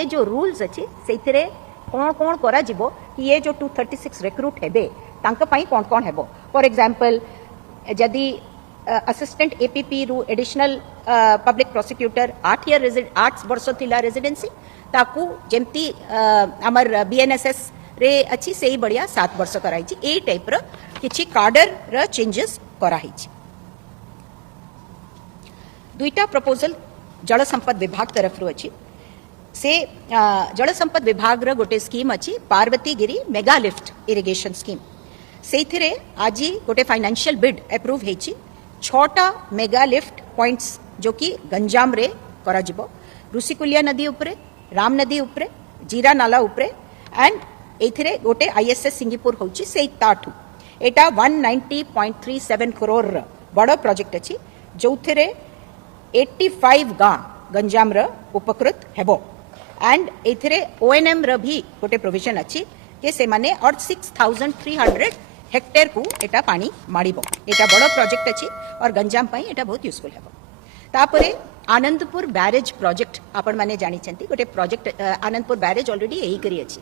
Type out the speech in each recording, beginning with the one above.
ये जो रूल्स अच्छी से कौन कौन करा जिवो कि ये जो 236 रिक्रूट हेबे तांका पई कौन कौन हेबो फॉर एग्जांपल जदि असिस्टेंट एपीपी रु एडिशनल पब्लिक प्रोसिक्यूटर 8 वर्ष थिला रेजिडेंसी ताकू जेमती हमर बीएनएसएस रे अच्छी से बढ़िया 7 वर्ष कराई छी ए टाइप रो किछि कार्डर रो चेंजेस कराई छी। दुईटा प्रपोजल जल संपद विभाग तरफ रु अच्छी से जल संपद विभाग रो गोटे स्कीम अच्छी Parbati Giri mega lift irrigation scheme से आज गोटे फाइनेंशियल बिड अप्रूव हेची 6टा मेगा लिफ्ट पॉइंट्स जो कि गंजाम रे करा जिवो ऋषिकुलिया नदी उपरे राम नदी उपरे जीरा नाला उपरे एंड एथिरे गोटे आईएसएस सिंगीपुर होची से ताठू एटा 190.37 करोड़ बड़ प्रोजेक्ट अच्छी जो 85 गाँ गंजाम र उपकृत हेबो एंड एथिरे ओएनएम र भी गोटे प्रोविजन अच्छी कि से माने और 6300 हेक्टेयर को एटा पानी माड़िबो एटा बड़ प्रोजेक्ट अच्छी और गंजाम पई एटा बहुत यूजफुल हेबो। तापरे आनंदपुर बैरेज प्रोजेक्ट आपण माने जानि छंती गोटे प्रोजेक्ट आनंदपुर बैरेज ऑलरेडी एही करी अछि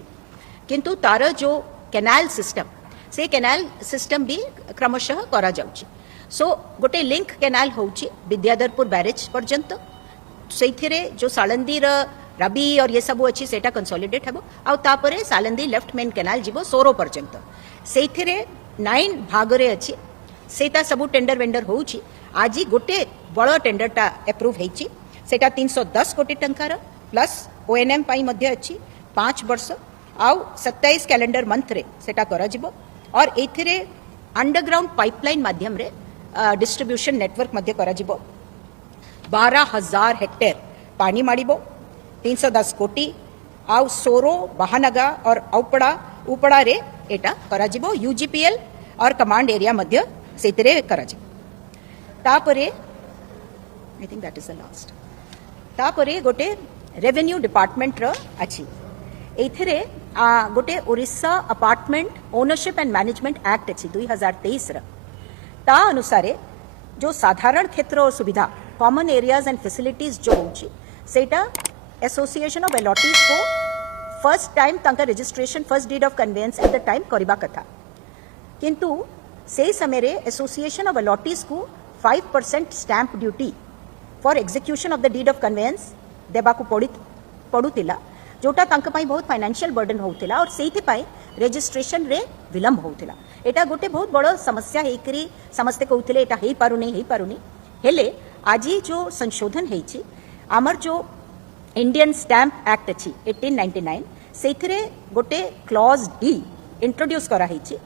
किंतु तार जो कैनाल सिस्टम से कैनाल सिस्टम भी क्रमशः करा जाउची सो गोटे लिंक कैनाल होउची विद्याधरपुर बैरेज पर्यंत सेथिरे जो सालंदी र रबी और ये सब अच्छी सेटा कंसोलिडेट हेबो आउ तापरे सालंदी लेफ्ट मेन कैनाल जीवो सोरो पर्यंत सेथिरे 9 भागरे अच्छी सेटा सब टेंडर वेंडर होउची आज गोटे बड़ टेंडरटा अप्रूव हेची सेटा 310 कोटी टंकार प्लस ओएनएम पाई मध्य अच्छी 5 वर्ष आउ 27 कैलेंडर मंथ रे सेटा करा जिवो और एथिरे अंडरग्राउंड पाइपलाइन माध्यम रे डिस्ट्रीब्यूशन नेटवर्क मध्य करा जिवो 12,000 हेक्टेयर पानी माड़िबो 310 कोटी आउ सोरो बहानगा और उपड़ा रे एटा करा जिवो यूजीपीएल और कमांड एरिया मध्य सेतिरे करा जिवो। तापरे I think that is the last तापरे गोटे रेवेन्यू डिपार्टमेंट रो अछि एथिरे गोटे Odisha apartment ownership and management act अछि 2023 रा ता अनुसारे जो साधारण क्षेत्र और सुविधा कॉमन एरियाज एंड फैसिलिटीज जो होची सेटा एसोसिएशन ऑफ अलॉटीज को फर्स्ट टाइम तांका registration first deed of conveyance at the time करबा कथा किंतु से समय रे एसोसिएशन ऑफ अलॉटीज को 5% stamp duty for execution of the deed of conveyance देबा को पड़ुतिला जोटा तांका पई बहुत फाइनेंशियल बर्डन होउतिला और सेहि पई रजिस्ट्रेशन रे विलंब होउतिला एटा गोटे बहुत बड़ समस्या हेकरी समस्ते कहउतिले एटा हेई पारुनी हेले आज जो संशोधन हेची आमर जो इंडियन स्टैंप एक्ट अच्छी 1899 से गोटे क्लॉज डी इंट्रोड्यूस करा हेची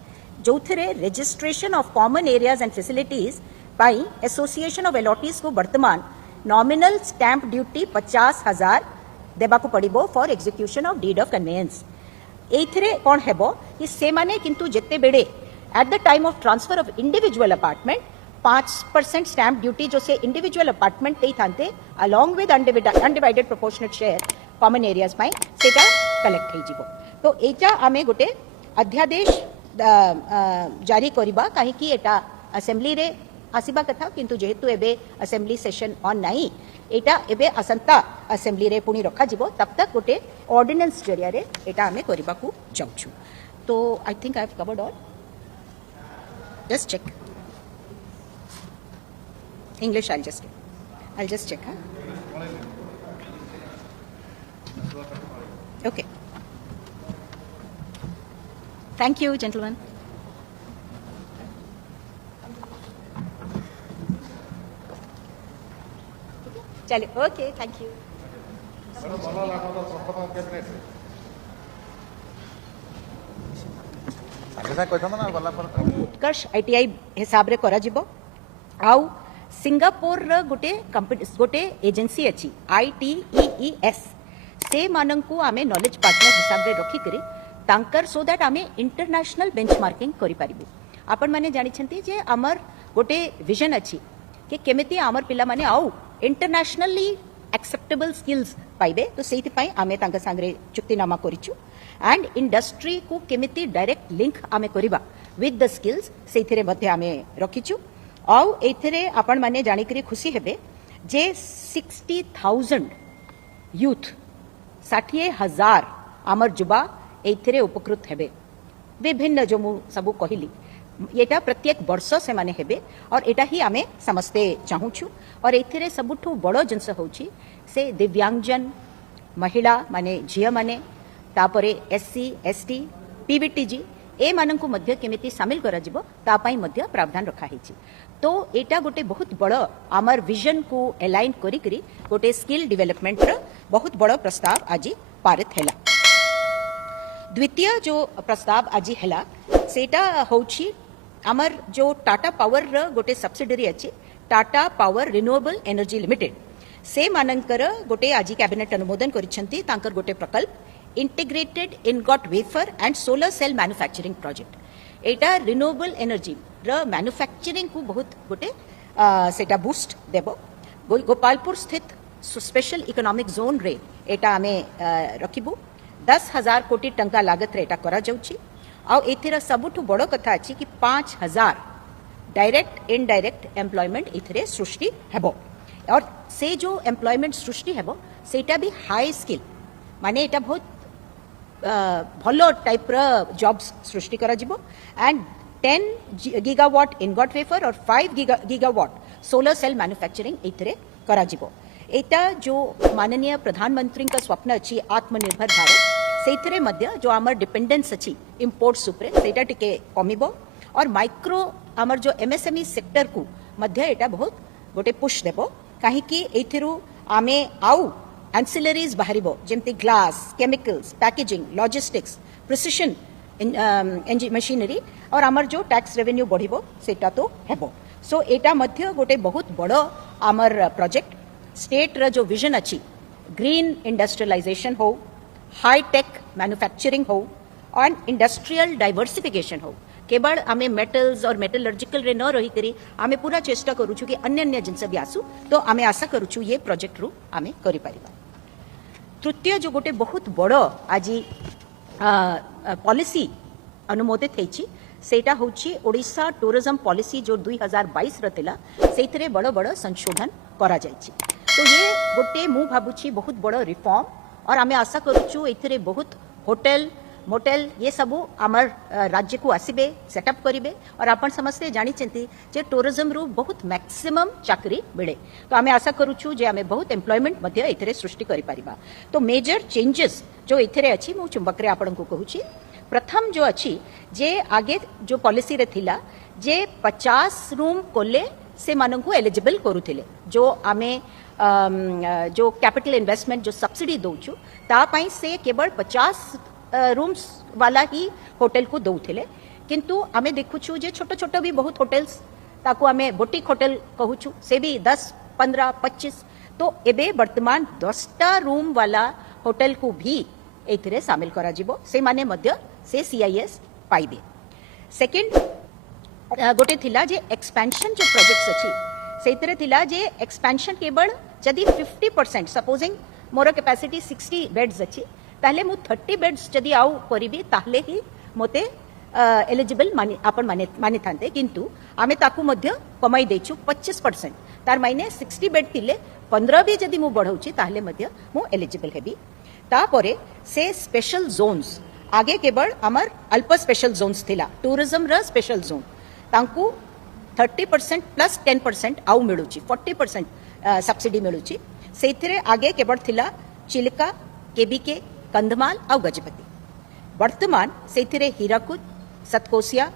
जो registration of common areas and facilities पाई एसोसिएशन ऑफ अलॉटीज को वर्तमान नॉमिनल स्टैंप ड्यूटी 50,000 देबाकू पड़िबो for execution of deed of conveyance एथिरे कोन हेबो कि से माने किंतु जेते बेडे at the time of transfer of individual apartment 5% stamp duty जो से इंडिविजुअल अपार्टमेंट देई थांते along with undivided proportionate share common areas पाई सेटा कलेक्ट हेई जिवो तो एटा आमे गोटे अध्यादेश जारी करिबा काहे कि एटा असेंबली रे आसीबा कथा किंतु जेहेतु एबे असेंबली सेशन ऑन नाही एटा एबे असंता असेंबली रे पुनी रखा जिवो तब तक गोटे ऑर्डिनेंस जरिया रे एटा आमे करिबा को जाउछु तो I think I have covered all just check English I'll just check huh? Okay, thank you gentlemen. चलिए okay thank you Utkarsh ITI हिसाब रे करा जिवो आउ सिंगापुर गोटे एजेंसी अच्छी ITEES से मानंकु आमे नॉलेज पार्टनर हिसाब रे रखी करी तांकर सो दैट आमे इंटरनेशनल बेंचमार्किंग करि पारिबु आपण माने जानि छंती जे हमर गोटे विजन अच्छी कि केमिति हमर पिला माने आउ इंटरनेशनली एक्सेप्टेबल स्किल्स पाइबे तो सेति पई आमे तांका संगरे चुक्तिनामा करिछु एंड इंडस्ट्री को केमिति डायरेक्ट लिंक आमे करिबा विथ द स्किल्स सेथिरे मध्ये आमे रखिछु आउ एथिरे आपण माने जानि करी खुशी हेबे जे 60,000 यूथ 60,000 आमर जुबा एथिरे उपकृत हेबे विभिन्न जो मु सबु कहली एटा प्रत्येक वर्ष से माने हेबे और एटा ही आमे समस्ते चाहूछु और एथिरे सबुठु बड़ो जिनस होची से दिव्यांगजन महिला माने झिया माने तापरे एससी एसटी पीवीटीजी ए माननकु मध्य केमिति शामिल करा जिवो ता पई मध्य प्रावधान रखा हिची तो एटा गोटे बहुत बड़ आमर विजन को एलाइन करी करी गोटे स्किल डेवलपमेंट र बहुत बड़ प्रस्ताव आज पारित हैला। द्वितीय जो प्रस्ताव आज हैला सेटा होची आमर जो टाटा पावर र गोटे सब्सिडरी अछि Tata power renewable energy limited से मानकर गोटे आज कैबिनेट अनुमोदन करिसेंती तांकर गोटे प्रकल्प integrated ingot wafer and solar cell manufacturing project एटा रिन्यूएबल एनर्जी र मैन्युफैक्चरिंग को बहुत गोटे सेटा बूस्ट देबो गोपालपुर स्थित स्पेशल इकोनॉमिक जोन रे एटा आमे रखिबु 10,000 कोटी टंका लागत रे एटा करा जाउची आ एथिरा सबुठु बड़ कथा अछि कि 5,000 डायरेक्ट इनडायरेक्ट एम्प्लॉयमेंट एथिरे सृष्टि हेबो और से जो एम्प्लॉयमेंट सृष्टि हेबो सेटा भी हाई स्किल माने एटा बहुत भलो टाइप र जॉब्स सृष्टि करा जिवो एंड 10 गीगावाट इनगॉट वेफर और 5 गीगावाट सोलर सेल मैन्युफैक्चरिंग एथिरे करा जिवो एटा जो माननीय प्रधानमंत्री का स्वप्न अछि आत्मनिर्भर भारत सेथिरे मध्य जो आमर डिपेंडेंस अछि इंपोर्ट्स उपरे सेटा टिके कमिबो और माइक्रो आमर जो एमएसएमई सेक्टर को मध्य एटा बहुत गोटे पुश देबो काहे कि एथिरु आमे आउ एंसिलरीज बाहरिबो जेमति glass chemicals packaging logistics precision machinery और आमर जो टैक्स रेवेन्यू बढ़िबो सेटा तो हेबो सो एटा मध्य गोटे बहुत बड़ आमर प्रोजेक्ट स्टेट र जो विजन अछि ग्रीन इंडस्ट्रियलाइजेशन हो हाई टेक मैन्युफैक्चरिंग हो और इंडस्ट्रियल डाइवर्सिफिकेशन हो केवल आमे मेटल्स और मेटलर्जिकल रे न रही करी आमे पूरा चेष्टा करूछु कि अन्य अन्य जिनस भी आसु तो आमे आशा करूछु ये प्रोजेक्ट रु आमे करि परिबा। तृतीय जो गोटे बहुत बड़ आज पॉलिसी अनुमोदित हेछि सेटा होछि ओडिशा टूरिज्म पॉलिसी जो 2022 र थिला सेथिरे बड़ बड़ संशोधन करा जायछि तो ये गोटे मु भाबुछि बहुत बड़ रिफॉर्म और आमे आशा करूछु एथिरे बहुत होटल मोटेल ये सबू आमर राज्य को आसबे सेटअप करिवे और आपण समस्ते जानी चिंती जे टूरिज्म रु बहुत मैक्सिमम चाकरी मिले तो आमे आशा करूछु जे आमे बहुत एम्प्लॉयमेंट मध्य एथिरे सृष्टि करि परिबा। तो मेजर चेंजेस जो एथिरे अछि मु चुंबक रे आपण को कहूछि प्रथम जो अछि जे आगे जो पॉलिसी रे थिला जे 50 रूम कोले से माननकु एलिजिबल करूथिले जो आमे जो कैपिटल इन्वेस्टमेंट जो सब्सिडी दउछु ता पई से केवल 50 रूम्स वाला ही होटल को दउथिले किंतु आमे देखुछु जे छोट छोट भी बहुत होटल्स ताको आमे बुटीक होटल कहूछु से भी 10 15 25 तो एबे वर्तमान 10टा रूम वाला होटल को भी एथिरे शामिल करा जिवो से माने मध्य से सीआईएस पाइबे। सेकंड गोटे थिला जे एक्सपेंशन जो प्रोजेक्ट्स अछि सेथिरे थिला जे एक्सपेंशन केवल जदी 50% सपोजिंग मोर कैपेसिटी 60 बेड्स अछि ताले मु 30 बेड्स जदी आउ करिबी ताले ही मोते एलिजिबल माने आपण माने थांते किंतु आमे ताकू मध्य कमाई देछु 25% तार माने 60 बेड थिले 15 भी जदी मु बढ़ौछि ताले मध्य मु एलिजिबल हेबी। तापरे से स्पेशल जोन्स आगे केवल अमर अल्प स्पेशल जोन्स थिला टूरिज्म र स्पेशल जोन तांकू 30% प्लस 10% आउ मिलुची 40% सब्सिडी मिलुची सेथिरे आगे केवल थिला चिलिका केबीके कंधमाल और गजपति वर्तमान सेथिरे हीराकुद सतकोसिया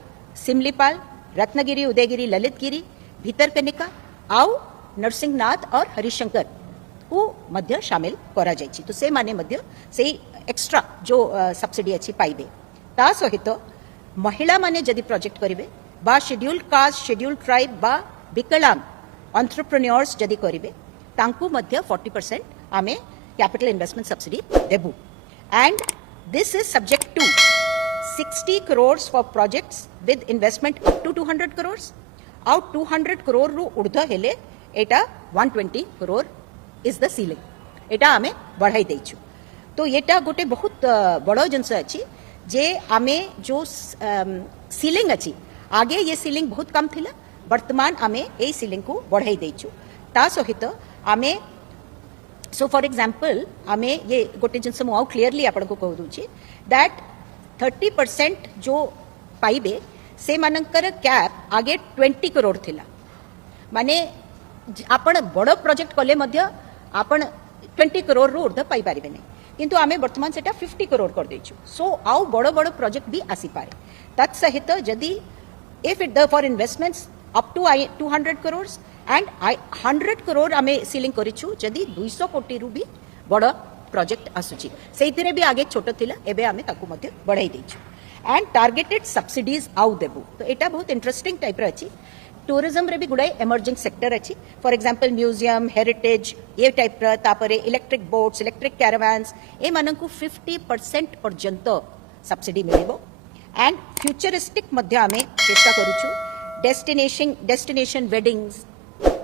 सिमलीपाल रत्नगिरी उदयगिरी ललितगिरी भीतरकनिका आउ नरसिंहनाथ और हरिशंकर को मध्य शामिल करा जायछि तो से माने मध्य से एक्स्ट्रा जो सब्सिडी अछि पाइबे। ता सहित महिला माने जदि प्रोजेक्ट करिवे बा शेड्यूल्ड कास्ट शेड्यूल्ड ट्राइब बा विकलांग एंटरप्रेन्योर्स जदि करिवे तांकू मध्य 40% आमे capital investment subsidy Debu and this is subject to 60 crores for projects with investment up to 200 crores out 200 crore ru urdha hele eta 120 crore is the ceiling eta ame बढ़ाई देछु तो एटा गोटे बहुत बड़ो जिनस अछि जे आमे जो सीलिंग अछि आगे ये सीलिंग बहुत कम थिला वर्तमान आमे ए सीलिंग को बढ़ाई देछु ता सहित आमे सो फॉर एग्जांपल आमे ये गोटे जिनस मु क्लियरली आपण को कह दूची दैट 30% जो पाइबे से मानकर कैप आगे 20 करोड़ थिला माने आपण बड़ प्रोजेक्ट कले मध्य आपण 20 करोड़ रु ऊर्ध्व पाई पारिबे नै किंतु आमे वर्तमान सेटा 50 करोड़ कर देछु सो आउ बड़ बड़ प्रोजेक्ट भी आसी पारे तत्सहित जदि if it the for investments up to 200 crore and 100 crore आमे सीलिंग करिछु जदि 200 कोटी रु भी बड़ प्रोजेक्ट आसुची सेइथिरे भी आगे छोट थिला एबे आमे ताकू मध्य बढ़ाई देछु एंड टारगेटेड सब्सिडीज आउ देबु तो एटा बहुत इंटरेस्टिंग टाइप रे अछि टूरिज्म रे भी गुडाई एमर्जिंग सेक्टर अछि फॉर एग्जांपल म्यूजियम हेरिटेज ये टाइप रा तापरे इलेक्ट्रिक बोट्स इलेक्ट्रिक कैरावान्स ए मानकु 50% पर्यंत सब्सिडी मिलिबो एंड फ्यूचरिस्टिक मध्य आमे चेष्टा करूछु डेस्टिनेशन वेडिंग्स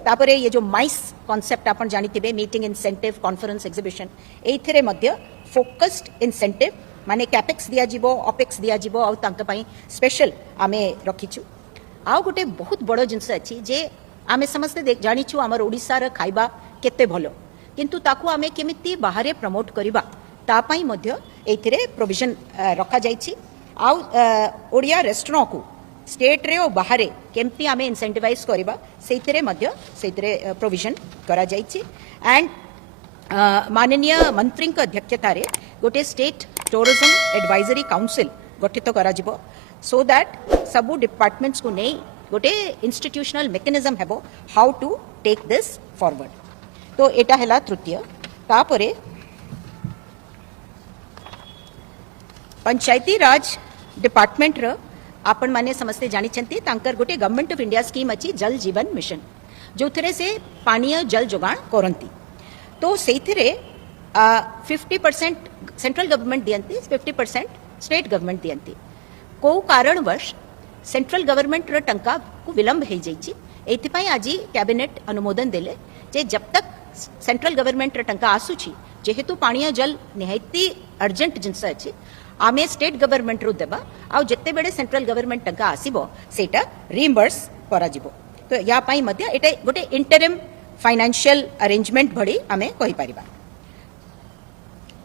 तापरे ये जो माइस कॉन्सेप्ट आपण जानिथिबे मीटिंग इंसेंटिव कॉन्फ्रेंस एग्जीबिशन एथिरे मध्य फोकस्ड इंसेंटिव माने कैपेक्स दिया जिवो ओपेक्स दिया जिवो आ तांका पई स्पेशल आमे रखिछु आ गोटे बहुत बड़ जिनस अछि जे आमे समस्त जानिछु हमर ओडिसा र खाइबा केते भलो किंतु ताकू आमे केमिति बाहरे प्रमोट करिबा ता पई मध्य एथिरे प्रोविजन रखा जाइछि आ ओडिया रेस्टोरेंट को स्टेट रे ओ बाहरे केमती आमे इंसेंटिवाइज करिबा सेइथिरे प्रोविजन करा जाइछि एंड माननीय मंत्री अध्यक्षता रे गोटे स्टेट टूरिज्म एडवाइजरी काउंसिल गठित करा जिवो सो दैट सबु डिपार्टमेंट्स को नै गोटे इंस्टीट्यूशनल मेकानिज्म हेबो how to take this forward तो एटा हैला तृतीय तापरे पंचायती राज डिपार्टमेंट रो आपण माने समस्ते जानी चंती तांकर गोटे गवर्नमेंट ऑफ इंडिया स्कीम अछि जल जीवन मिशन जो थरे से पानीय जल जोगाण करंती तो सेथिरे 50% सेंट्रल गवर्नमेंट दियंती 50% स्टेट गवर्नमेंट दियंती को कारणवश सेंट्रल गवर्नमेंट रो टंका को विलंब हे जाइछि एथि पई आजि कैबिनेट अनुमोदन देले जे जब तक सेंट्रल गवर्नमेंट रो टंका आसुछि जेहेतु पानीय जल निहायती अर्जेंट जिनस अछि आमे स्टेट गवर्नमेंट रो देबा आ जत्ते बेडे सेंट्रल गवर्नमेंट टंका आसीबो सेटा रिइंबर्स करा जिवो तो या पई मध्य एटा गोटे इंटरिम फाइनेंशियल अरेंजमेंट भडी आमे कहि परिबा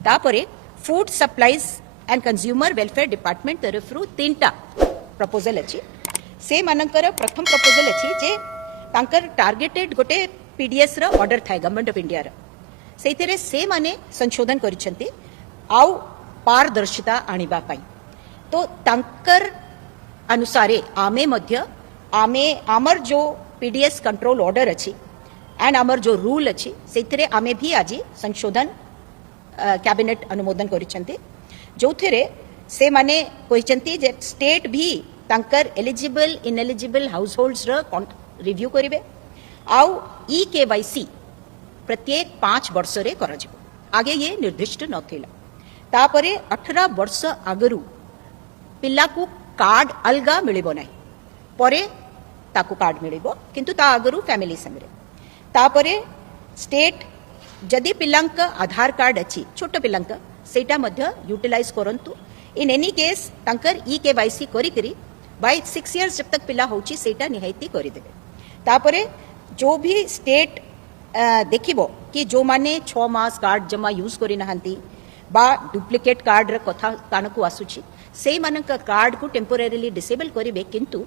तापरे food supplies and consumer welfare department तरफरु तीनटा प्रपोजल अछि से मानकर प्रथम प्रपोजल अछि जे तांकर टार्गेटेड गोटे पीडीएस रो ऑर्डर थाय गवर्नमेंट ऑफ इंडिया रो सेथिरे से माने संशोधन करिसंती आउ पारदर्शिता आनिबा पाई तो तांकर अनुसारे आमे मध्य आमर जो पीडीएस कंट्रोल ऑर्डर अछि एंड आमर जो रूल अछि सेथिरे आमे भी आजि संशोधन कैबिनेट अनुमोदन करिसंती जोथिरे से माने कहिसंती जे स्टेट भी तांकर एलिजिबल इनएलिजिबल हाउस होल्ड्स रो रिव्यू करिवे आउ ई केवाईसी प्रत्येक 5 वर्ष रे करजिवो आगे ये निर्दिष्ट नथिला तापरे 18 वर्ष आगरु पिल्ला को कार्ड अलगा मिलिबो नै परे ताकू कार्ड मिलिबो किंतु ता आगरु फैमिली संगरे तापरे स्टेट जदि पिल्लांक आधार कार्ड अछि छोट पिल्लांक सेटा मध्य यूटिलाइज करंतु इन एनी केस तांकर ई केवाईसी करी करी बाय 6 इयर्स जब तक पिल्ला होची सेटा निहायती करि देबे तापरे जो भी स्टेट देखिबो कि जो माने 6 मास कार्ड जमा यूज करि नहंती बा डुप्लिकेट कार्ड र कथा कानकु आसुची सेई मानक कार्ड को टेम्पोरेरीली डिसेबल करिवे किंतु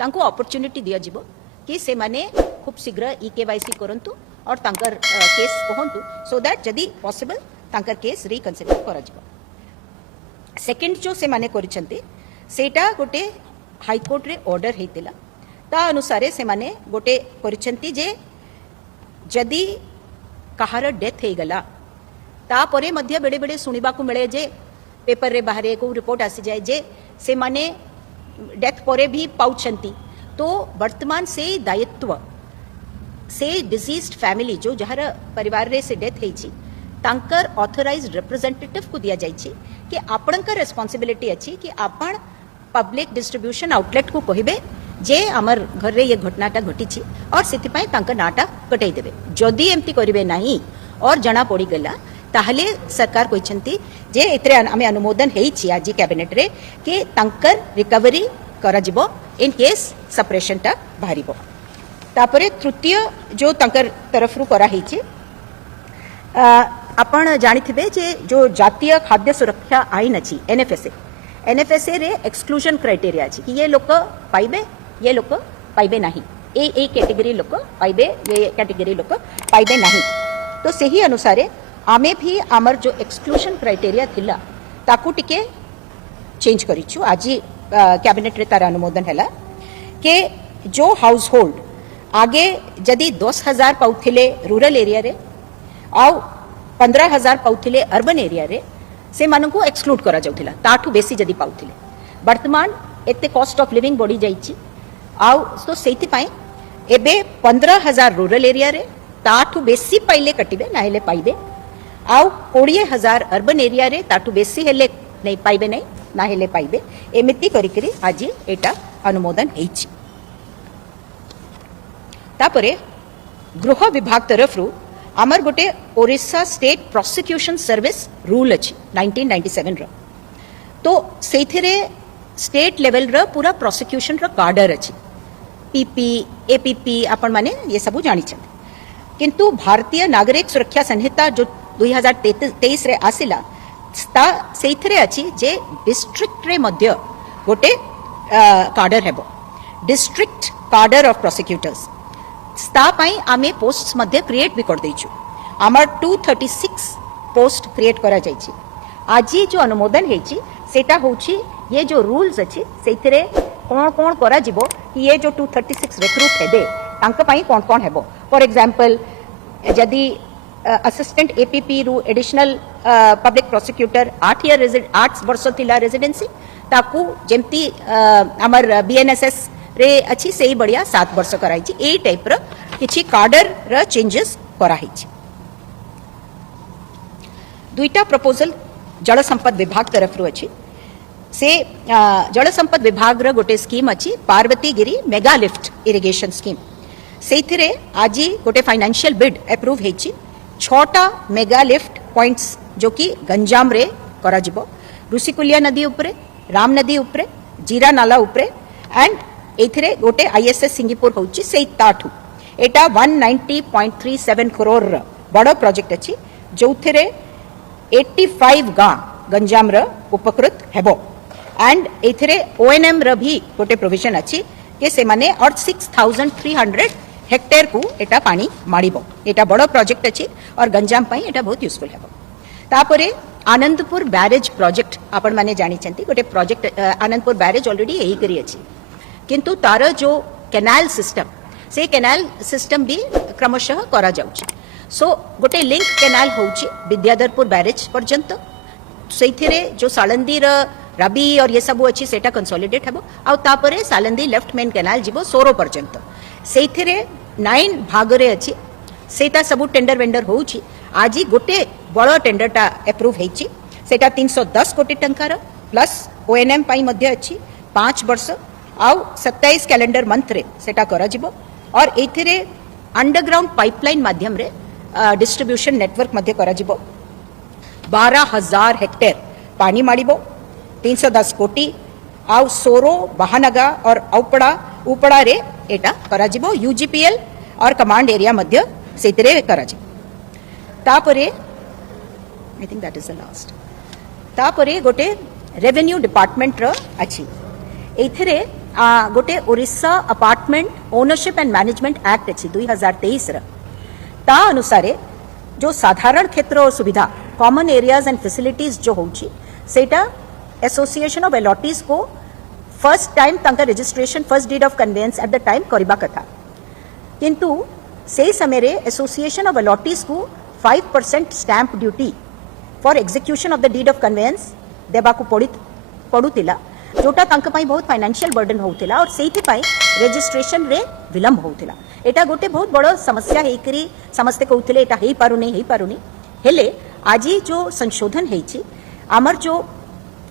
तांको अपॉर्चुनिटी दिया जिवो कि से माने खूब शीघ्र ई केवाईसी करंतु और तांकर केस कहंतु सो दैट जदी पॉसिबल तांकर केस रिकंसिडर करा जिवो सेकंड जो से माने करिसंती सेटा गोटे हाई कोर्ट रे ऑर्डर हेतिला ता अनुसारे से माने गोटे करिसंती जे जदी कहार डेथ हे गला तापरे मध्य बेड़े बेड़े सुनिबा को मिले जे पेपर रे बाहरे को रिपोर्ट आसी जाए जे से माने डेथ परे भी पाउछंती तो वर्तमान से दायित्व से डिजीज्ड फैमिली जो जहार परिवार रे से डेथ हेची तांकर ऑथराइज्ड रिप्रेजेंटेटिव को दिया जाइछि कि आपणकर रेस्पोंसिबिलिटी अछि कि आपण पब्लिक डिस्ट्रीब्यूशन आउटलेट को कहिबे जे हमर घर रे ये घटनाटा घटिछि और सेति पई तांकर नाटा कटै देबे जदी एम्ति करिवे नाही और जना पड़ी गला ताहले सरकार कहिसंती जे एतरे आमे अनुमोदन हेछि आजि कैबिनेट रे कि तांकर रिकवरी करा जिवो इन केस सेपरेशन टा बाहरिबो तापरे तृतीय जो तांकर तरफ रु करा हेछि आपण जानिथिबे जे जो जातीय खाद्य सुरक्षा आईन अछि एनएफएसए रे एक्सक्लूजन क्राइटेरिया अछि कि ये लोक पाइबे ये लोक पाइबे नाही ए कैटेगरी लोक पाइबे ये कैटेगरी लोक पाइबे नाही तो सही अनुसार आमे भी आमर जो एक्सक्लूजन क्राइटेरिया थिला ताकू टिके चेंज करिछु आज कैबिनेट रे तार अनुमोदन हैला के जो हाउस होल्ड आगे जदि 10,000 पाउथिले रूरल एरिया रे आउ 15,000 पाउथिले अर्बन एरिया रे से मानकू एक्सक्लूड करा जाउथिला ताठू बेसी जदि पाउथिले वर्तमान एते कॉस्ट ऑफ लिविंग बढ़ी जाइछि आउ तो सेति पई एबे 15,000 रूरल एरिया रे ताठू बेसी पाइले कटिबे नाइले पाइबे आउ 20,000 अर्बन एरिया रे ताठू बेसी हेले नहीं पाइबे नहीं नाइले पाइबे एमिति करी करी आज एटा अनुमोदन हेछि तापरे गृह विभाग तरफरु आमर गोटे Odisha state prosecution service rule अच्छी 1997 रो तो सेथिरे स्टेट लेवल रो पूरा प्रोसिक्यूशन रो कार्डर अच्छी पीपी एपीपी आपण माने ये सब जानी छथि किंतु भारतीय नागरिक सुरक्षा संहिता जो 2023 रे आसिला ता सेथिरे अच्छी जे डिस्ट्रिक्ट रे मध्य गोटे कार्डर हेबो डिस्ट्रिक्ट कार्डर ऑफ प्रोसिक्यूटर्स स्टा पाई आमे पोस्ट मध्य क्रिएट भी कर देछु आमर 236 पोस्ट क्रिएट करा जाइछि आज जो अनुमोदन हेछि सेटा होछि ये जो रूल्स अछि सेथिरे कोन कोन करा जिवो ये जो 236 रिक्रूट हेबे तांका पाई कोन कोन हेबो फॉर एग्जांपल यदि असिस्टेंट एपीपी रु एडिशनल पब्लिक प्रोसिक्यूटर 8 वर्ष थिला रेजिडेंसी ताकू जेमती आमर बीएनएसएस रे अच्छी से बढ़िया 7 वर्ष कराई ए टाइप रो किछि कार्डर रो चेंजेस कराई दुईटा प्रपोजल जल संपद विभाग तरफ रो अच्छी से जल संपद विभाग रो गोटे स्कीम अच्छी Parbati Giri mega lift irrigation scheme सेथिरे आज गोटे फाइनेंशियल बिड अप्रूव हेछि 6टा मेगा लिफ्ट पॉइंट्स जो कि गंजाम रे करा जिवो ऋषिकुलिया नदी उपरे राम नदी उपरे जीरा नाला उपरे एंड एथिरे गोटे आईएसएस सिंगापुर होची से ताठू एटा 190.37 करोड़ बड़ प्रोजेक्ट अछि जोथिरे 85 गां गंजाम र उपकृत हेबो एंड एथिरे ओएनएम र भी गोटे प्रोविजन अछि के से माने और 6300 हेक्टेयर को एटा पानी माड़ीबो एटा बड़ प्रोजेक्ट अछि और गंजाम पई एटा बहुत यूजफुल हेबो तापरे आनंदपुर बैरेज प्रोजेक्ट आपण माने जानि छंती गोटे प्रोजेक्ट आनंदपुर बैरेज ऑलरेडी एही करी अछि किंतु तार जो कैनाल सिस्टम से कैनाल सिस्टम भी क्रमशः करा जाउछि सो गोटे लिंक कैनाल होउछि विद्याधरपुर बैरेज पर्यंत सेथिरे जो सालंदी र रबी और ये सब अच्छी सेटा कंसोलिडेट हेबो आ तापरे सालंदी लेफ्ट मेन कैनाल जीवो सोरो पर्यंत सेथिरे 9 भागरे अच्छी सेटा सब टेंडर वेंडर होउछि आज गोटे बड़ टेंडरटा अप्रूव हेछि सेटा 310 कोटी टंकार प्लस ओएनएम पाई मध्य अच्छी 5 वर्ष आउ 27 कैलेंडर मंथ रे सेटा करा जिवो और एथिरे अंडरग्राउंड पाइपलाइन माध्यम रे डिस्ट्रीब्यूशन नेटवर्क मध्य करा जिवो 12,000 हेक्टेयर पानी माड़ीबो 310 कोटी आउ सोरो बहानगा और उपड़ा रे एटा करा जिवो यूजीपीएल और कमांड एरिया मध्य सेतिरे करा जिवो तापरे I think that is the last तापरे गोटे रेवेन्यू डिपार्टमेंट रो अछि एथिरे गोटे Odisha apartment ownership and management act अच्छी 2023 ता अनुसार जो साधारण क्षेत्र और सुविधा कॉमन एरियाज एंड फैसिलिटीज जो होची सेटा एसोसिएशन ऑफ अलॉटीज को फर्स्ट टाइम तांका registration first deed of conveyance at the time करबा कथा किंतु से समय रे एसोसिएशन ऑफ अलॉटीज को 5% stamp duty for execution of the deed of conveyance देबा को पड़ुतिला जोटा तांका पाई बहुत फाइनेंशियल बर्डन होउतिला और सेहि पाई रजिस्ट्रेशन रे विलंब होउतिला एटा गोटे बहुत बड़ समस्या हेकरी समस्ते कहउतिले एटा हेई पारुनी हेले आज जो संशोधन हेछि आमर जो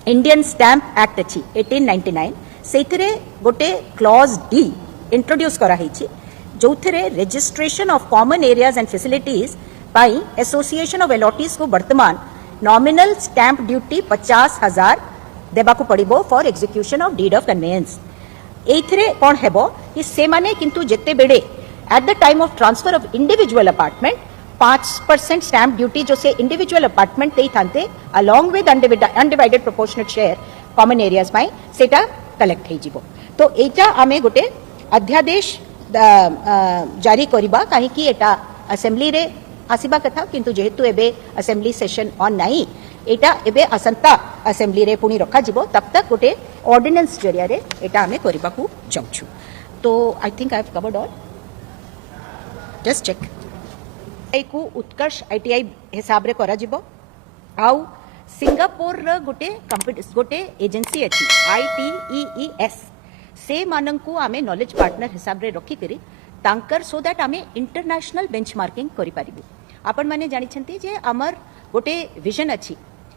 इंडियन स्टैंप एक्ट अछि 1899 सेथिरे गोटे क्लॉज डी इंट्रोड्यूस करा हेछि जोथिरे registration of common areas and facilities पाई एसोसिएशन ऑफ अलॉटीज को वर्तमान नॉमिनल स्टैंप ड्यूटी 50,000 देबाकू पड़िबो for execution of deed of conveyance एथिरे कोन हेबो कि से माने किंतु जेते बेडे at the time of transfer of individual apartment 5% stamp duty जो से इंडिविजुअल अपार्टमेंट दे थांते along with undivided proportionate share common areas में सेटा कलेक्ट हे जीवो। तो एटा आमे गोटे अध्यादेश जारी करिबा काहे कि एटा असेंबली रे आसीबा कथा किंतु जेहेतु एबे असेंबली सेशन ऑन नाही एटा एबे असंता असेंबली रे पुनी रखा जीवो तब तक गोटे ऑर्डिनेंस जरिया रे एटा आमे करिबा को जाउछु। तो I think I have covered all. Just check को उत्कर्ष आईटीआई हिसाब रे करा जीवो। आउ सिंगापुर र गोटे एजेंसी अछि ITEES से मानंकु आमे नॉलेज पार्टनर हिसाब रे रखी करी तांकर सो दैट आमे इंटरनेशनल बेंचमार्किंग करि पारिबु। आपण माने जानि छंती जे हमर गोटे विजन अछि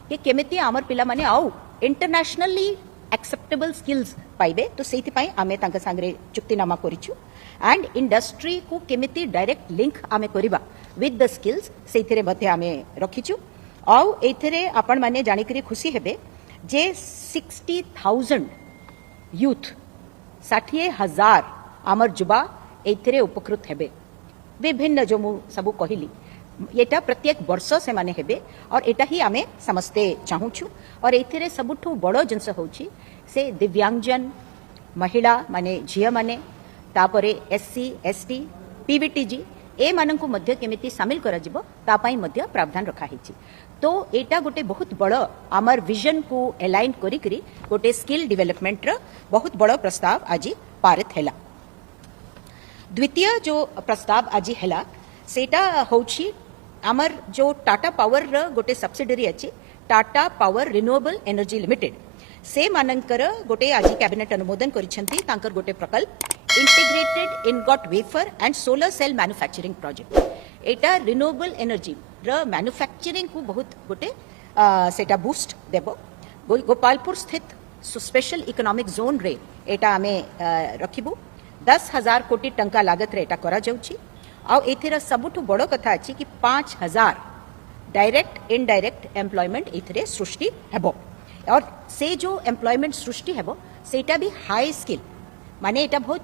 कि केमिति हमर पिला माने आउ इंटरनेशनली एक्सेप्टेबल स्किल्स पाइबे। तो सेति पई आमे तांका संगरे चुक्तिनामा करिछु एंड इंडस्ट्री को केमिति डायरेक्ट लिंक आमे करिबा विथ द स्किल्स सेथिरे मध्ये आमे रखिछु। आउ एथिरे आपण माने जानि करी खुशी हेबे जे 60,000 यूथ 60,000 आमर जुबा एथिरे उपकृत हेबे। विभिन्न जो मु सबु कहिली एटा प्रत्येक वर्ष से माने हेबे और एटा ही आमे समस्ते चाहूछु। और एथिरे सबुठु बड़ो जिनस होची से दिव्यांगजन महिला माने झिया माने तापरे SC ST PVTG ए मानंकु मध्य केमिति शामिल करा जिवो ता पई मध्य प्रावधान रखा हिची। तो एटा गोटे बहुत बड़ो आमर विजन को अलाइन करी करी गोटे स्किल डेवलपमेंट रो बहुत बड़ो प्रस्ताव आज पारित हैला। द्वितीय जो प्रस्ताव आज हैला सेटा होची आमर जो टाटा पावर रो गोटे सब्सिडरी अछि Tata power renewable energy limited से मानंकर गोटे आज कैबिनेट अनुमोदन करिसेंती तांकर गोटे प्रकल्प integrated ingot wafer and solar cell manufacturing project. एटा रिन्यूएबल एनर्जी रो मैन्युफैक्चरिंग को बहुत गोटे सेटा बूस्ट देबो। गोपालपुर स्थित स्पेशल इकोनॉमिक जोन रे एटा आमे रखिबु। 10,000 कोटी टंका लागत रे एटा करा जाउची। आ एथिरा सबुठु बड़ो कथा अछि कि 5,000 डायरेक्ट इनडायरेक्ट एम्प्लॉयमेंट एथिरे सृष्टि हेबो। और से जो एम्प्लॉयमेंट सृष्टि हेबो सेटा भी हाई स्किल माने एटा बहुत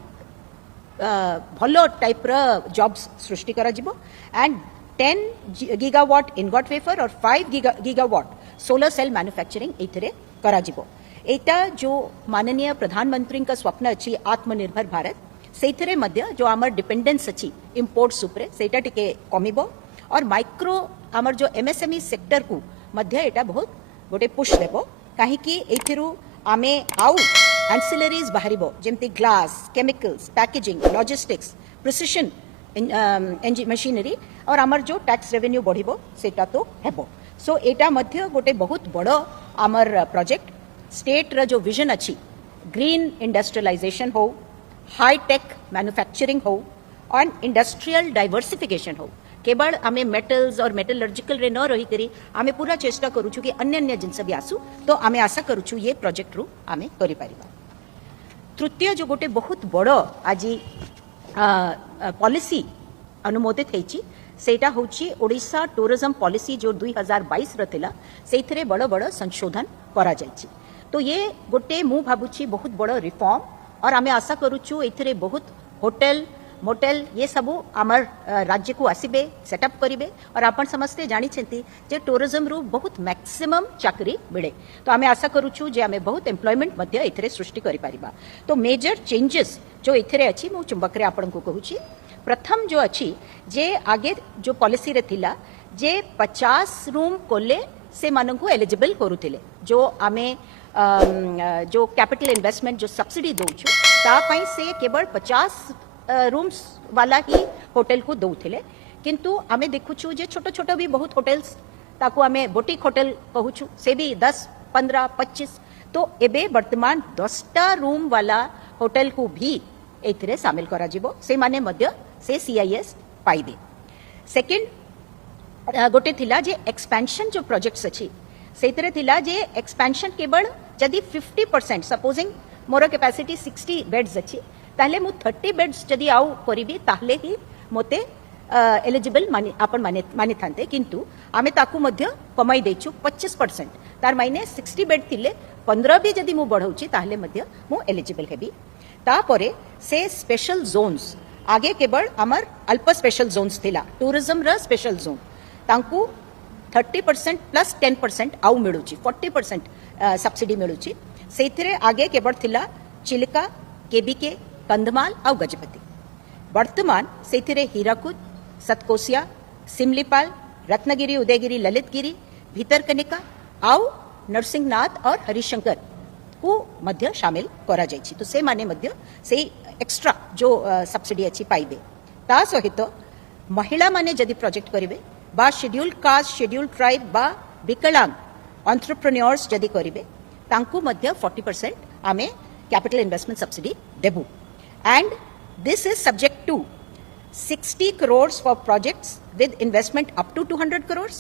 भलो टाइप रो जॉब्स सृष्टि करा जिवो। एंड 10 गीगावाट इनगॉट वेफर और 5 गीगावाट सोलर सेल मैन्युफैक्चरिंग एथिरे करा जिवो। एटा जो माननीय प्रधानमंत्री का स्वप्न अछि आत्मनिर्भर भारत सेथिरे मध्य जो आमर डिपेंडेंस अछि इंपोर्ट्स उपरे सेटा टिके कमिबो। और माइक्रो आमर जो MSME सेक्टर को मध्य एटा बहुत गोटे पुश देबो काहे कि एथिरु आमे आउ एंसिलरीज बाहरिबो जेमति glass chemicals packaging logistics precision machinery और आमर जो टैक्स रेवेन्यू बढ़िबो सेटा तो हेबो। सो एटा मध्य गोटे बहुत बड़ो आमर प्रोजेक्ट स्टेट रा जो विजन अछि ग्रीन इंडस्ट्रियलाइजेशन हो हाई टेक मैन्युफैक्चरिंग हो और इंडस्ट्रियल डाइवर्सिफिकेशन हो। केवल आमे मेटल्स और मेटलर्जिकल रे न रही करी आमे पूरा चेष्टा करूछु कि अन्य अन्य जिनस भी आसु। तो आमे आशा करूछु ये प्रोजेक्ट रु आमे करि परिबा। तृतीय जो गोटे बहुत बड़ो आज पॉलिसी अनुमोदित हेची सेटा होची ओडिशा टूरिज्म पॉलिसी जो 2022 रथिला सेथिरे बड़ बड़ संशोधन करा जायछि। तो ये गोटे मु भाबुछि बहुत बड़ रिफॉर्म और आमे आशा करूछु एथिरे बहुत होटल मोटेल ये सबू आमर राज्य को आसबे सेटअप करिवे। और आपण समस्ते जानि छथि जे टूरिज्म रु बहुत मैक्सिमम चाकरी मिले। तो आमे आशा करूछु जे आमे बहुत एम्प्लॉयमेंट मध्य एथिरे सृष्टि करि परिबा। तो मेजर चेंजेस जो एथिरे अछि मु चुंबक रे आपण को कहूछि। प्रथम जो अछि जे आगे जो पॉलिसी रे थिला जे 50 रूम कोले से मानन को एलिजिबल करूथिले जो आमे जो कैपिटल इन्वेस्टमेंट जो सब्सिडी दोछु ता पई से केवल 50 रूम्स वाला ही होटल को दौले। किंतु आमे देखुछु जे छोट छोट भी बहुत होटल्स ताकू आमे बुटीक होटल कहूछु से भी 10 15 25। तो एबे वर्तमान 10टा रूम वाला होटल को भी एथिरे शामिल करा जिवो से माने मध्य से CIS पाइबे। सेकंड गोटे थिला जे एक्सपेंशन जो प्रोजेक्ट्स अछि सेथिरे थिला जे एक्सपेंशन केवल जदी 50% सपोजिंग मोर कैपेसिटी 60 बेड्स अछि ताहले मु 30 बेड्स जदी आउ करिबी ताहले ही मोते एलिजिबल माने आपण माने थांते। किंतु आमे ताकू मध्य कमाई देछु 25%। तार माने 60 बेड थिले 15 भी जदी मु बढ़ौची ताहले मध्य मु एलिजिबल हेबी। तापरे से स्पेशल जोन्स आगे केवल आमर अल्प स्पेशल जोन्स थिला टूरिज्म रा स्पेशल जोन तांकू 30% प्लस 10% आउ मिलुची 40% सब्सिडी मिलुची सेथिरे आगे केवल थिला चिलिका केबीके कंधमाल आउ गजपति वर्तमान सेथिरे हीराकुद सतकोसिया सिमलीपाल रत्नगिरी उदयगिरी ललितगिरी भीतरकनिका आउ नरसिंहनाथ और हरिशंकर को मध्य शामिल करा जायछि तो से माने मध्य से एक्स्ट्रा जो सब्सिडी अछि पाइबे ता सहित महिला माने जदि प्रोजेक्ट करिवे बा शेड्यूल्ड कास्ट शेड्यूल्ड ट्राइब बा विकलांग एंटरप्रेन्योर्स जदि करिवे तांकू मध्य 40% आमे कैपिटल इन्वेस्टमेंट सब्सिडी देबू and this is subject to 60 crores for projects with investment up to 200 crores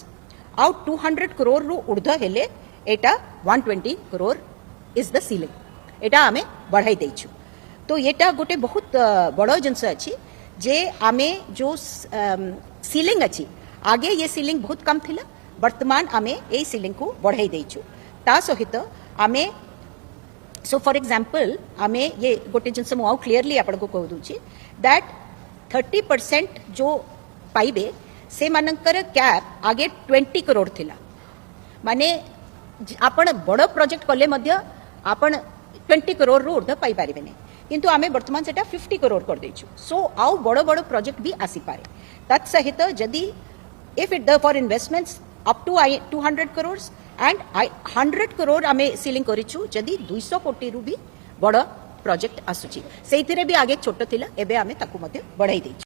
out 200 crore ru ऊर्ध्व हेले एटा 120 crore is the ceiling एटा आमे बढ़ाई देइछु तो एटा गोटे बहुत बड़ जिनस अछि जे आमे जो सीलिंग अछि आगे ये सीलिंग बहुत कम थिला वर्तमान आमे ए सीलिंग को बढ़ाई देइछु ता सहित आमे सो फॉर एग्जांपल आमे ये गोटे जिनस मु आउ क्लियरली आपन को कहू दूची दैट 30% जो पाइबे से मानकर कैप आगे 20 करोड़ थिला माने आपण बड़ प्रोजेक्ट कले मध्य आपण 20 करोड़ रो ऊर्ध्व पाई पारिबे नै किंतु आमे वर्तमान सेटा 50 करोड़ कर देछु सो आउ बड़ बड़ प्रोजेक्ट भी आसी पारे तत् सहित जदि if it the for investments up to 200 crore and 100 crore आमे सीलिंग करिछु जदि 200 कोटी रु भी बड़ प्रोजेक्ट आसुची सेइथिरे भी आगे छोट थिला एबे आमे ताकू मध्य बढ़ाई देछु।